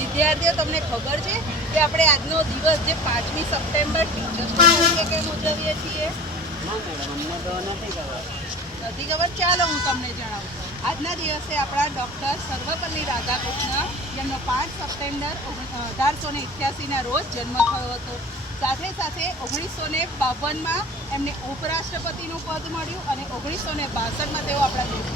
વિદ્યાર્થીઓ તમને ખબર છે કે આપણે આજનો દિવસ જે પાંચમી સપ્ટેમ્બર ટીચર્સ તરીકે કેમ ઉજવીએ છીએ? નથી ખબર. ચાલો હું તમને જણાવું. આજના દિવસે આપણા ડૉક્ટર સર્વપલ્લી રાધાકૃષ્ણ જેમનો પાંચ સપ્ટેમ્બર અઢારસો ને ઇઠ્યાસીના રોજ જન્મ થયો હતો. સાથે સાથે ઓગણીસો ને બાવનમાં એમને ઉપરાષ્ટ્રપતિનું પદ મળ્યું અને ઓગણીસો ને બાસઠમાં તેઓ આપણા દેશના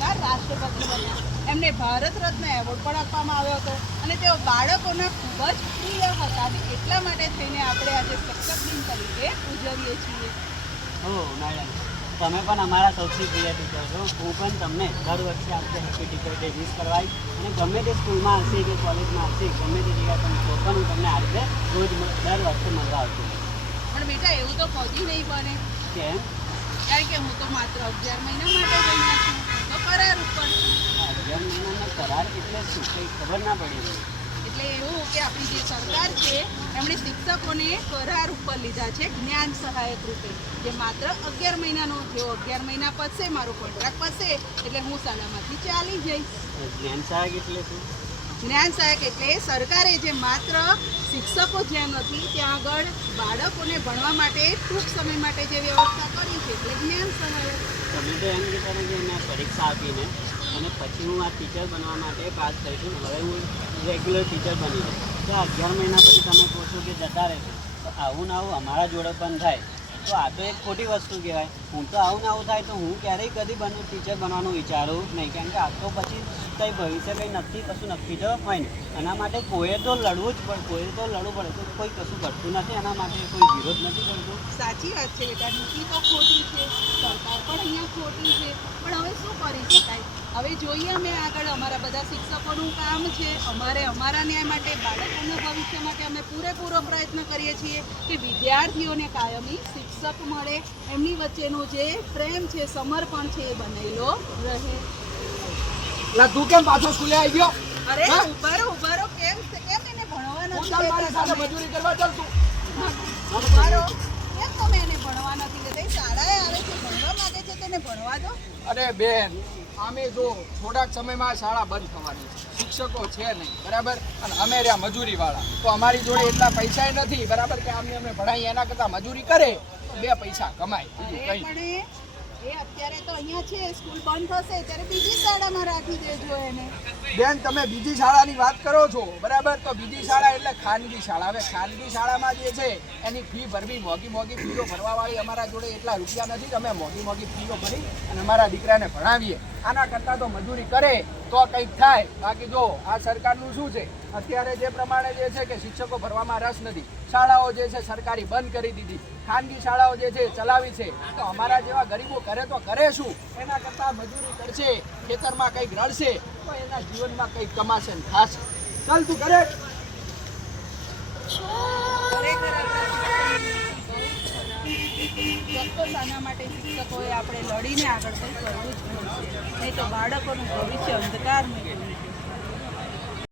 રાષ્ટ્રપતિ બન્યા એમને ભારત રત્ન એવોર્ડ પણ આપવામાં આવ્યો હતો અને તેઓ બાળકોના ખૂબ જ પ્રિય હતા અને એટલા માટે થઈને આપણે આજે શિક્ષક દિન તરીકે ઉજવીએ છીએ. હો મેડમ તમે પણ અમારા સૌથી પ્રિય ટીચર છો. હું પણ તમને દર વર્ષે આપણે હેપી ટીચર ડે વિશ કરવાય અને ગમે તે સ્કૂલમાં હશે કે કોલેજમાં હશે ગમે તે જગ્યાએ તમે તો પણ હું તમને આ રીતે રોજ દર વર્ષે મળવા આવશું પણ બેટા એવું તો કદી નહીં બને. કેમ? કારણ કે હું તો માત્ર અગિયાર મહિના માટે ભણ્યા છું. કરાર ઉપર કરાર એટલે શું કંઈ ખબર ના પડી એટલે એવું કે આપણી જે સરકાર છે, એમણે શિક્ષકોને કરાર ઉપર લીધા છે, જ્ઞાન સહાયક રૂપે. જે માત્ર અગિયાર મહિનાનો જેવો અગિયાર મહિના પતશે, મારો કોન્ટ્રાક્ટ પતશે, એટલે હું શાળામાંથી ચાલી જઈશ. જ્ઞાન સહાયક એટલે શું? જ્ઞાન સહાયક એટલે સરકારે જે માત્ર શિક્ષકો જેમ નથી, ત્યાં આગળ બાળકોને ભણવા માટે ટૂંક સમય માટે જે વ્યવસ્થા કરી છે, એટલે જ્ઞાન સહાયક. તમે તો એમ હતા કે મેં પરીક્ષા આપીને અને પછી હું આ ટીચર બનવા માટે પાસ થઈ છું હવે હું રેગ્યુલર ટીચર બની જઈશ તો અગિયાર મહિના પછી તમે કહો છો કે જતા રહેશે તો આવું ને આવું અમારા જોડે પણ થાય. તો આ તો એક ખોટી વસ્તુ કહેવાય. હું તો આવું ને આવું થાય તો હું ક્યારેય કદી બનું ટીચર બનવાનું વિચારું નહીં. કારણ કે આ તો પછી કંઈ ભવિષ્ય કંઈ નક્કી કશું નક્કી તો હોય ને એના માટે કોઈએ તો લડવું જ પડે, કોઈએ તો લડવું પડે. તો કોઈ કશું કરતું નથી એના માટે, કોઈ વિરોધ નથી કરતું. સાચી વાત છે બેટા, નીતિ તો ખોટી છે. સરકાર પણ અહીંયા ખોટી છે. પણ હવે શું કરી શકાય? હવે જોઈએ અમે આગળ અમારા બધા શિક્ષકોનું કામ છે અમારે અમારા ન્યાય માટે બાળકોના ભવિષ્ય માટે અમે પૂરેપૂરો પ્રયત્ન કરીએ છીએ કે વિદ્યાર્થીઓને કાયમી શિક્ષક મળે. એમની વચ્ચેનો જે પ્રેમ છે સમર્પણ છે એ બનેલો રહે. તું કેમ પાછો સ્કૂલે આવી ગયો? અરે ઉભારો ઊભા રહો ઊભા રહો. કેમ કેમ એને ભણવા હું નથી ચાલ મારી દેતા સાથે તમે? મજૂરી કરવા ચાલ તું? ઊભા રહો. કેમ તમે એને ભણવા નથી દેતા? શાળાએ આવે છે ભણવા માંગે છે તેને ભણવા દો. અરે બેન અમે જો થોડાક સમયમાં શાળા બંધ થવાની છે. શિક્ષકો છે નહીં બરાબર? અને અમે રહ્યા મજૂરી વાળા તો અમારી જોડે એટલા પૈસા નથી બરાબર? કે આમને અમે ભણાવીએ એના કરતાં મજૂરી કરે તો બે પૈસા કમાય. બીજું કંઈ એ અત્યારે તો અહીંયા છે, સ્કૂલ બંધ થશે, ત્યારે બીજી શાળામાં રાખી દેજો એને. બેન, તમે બીજી શાળાની વાત કરો છો. બરાબર? તો બીજી શાળા એટલે ખાનગી શાળા. હવે ખાનગી શાળામાં જે છે, એની ફી ભરવી મોગી મોગી ફીઓ ભરવાવાળી અમારા જોડે એટલા રૂપિયા નથી. તમે મોગી મોંઘી ફીઓ ભરી અને અમારા દીકરાને ભણાવીએ. આના કરતાં તો મજૂરી કરે, તો કંઈક થાય. બાકી જો, આ સરકારનું શું છે? અત્યારે જે પ્રમાણે જે છે કે શિક્ષકો ભરવામાં રસ નથી. શાળાઓ જે છે સરકારી બંધ કરી દીધી. ખાનગી શાળાઓ જે છે ચલાવી છે. તો અમારા જેવા ગરીબો કરે તો કરે શું? એના કરતાં મજૂરી કરશે, ખેતરમાં કંઈક રડશે તો એના જીવનમાં કંઈક કમાશે ને ખાશે. ચાલ તું કરે ખરેખર આપણા શિક્ષણની નીતિ બહુ જ ખરાબ છે. ચોક્કસ આના માટે શિક્ષકોએ આપણે લડીને આગળ કંઈ કરવું જ નહીં તો બાળકોનું ભવિષ્ય અંધકારમય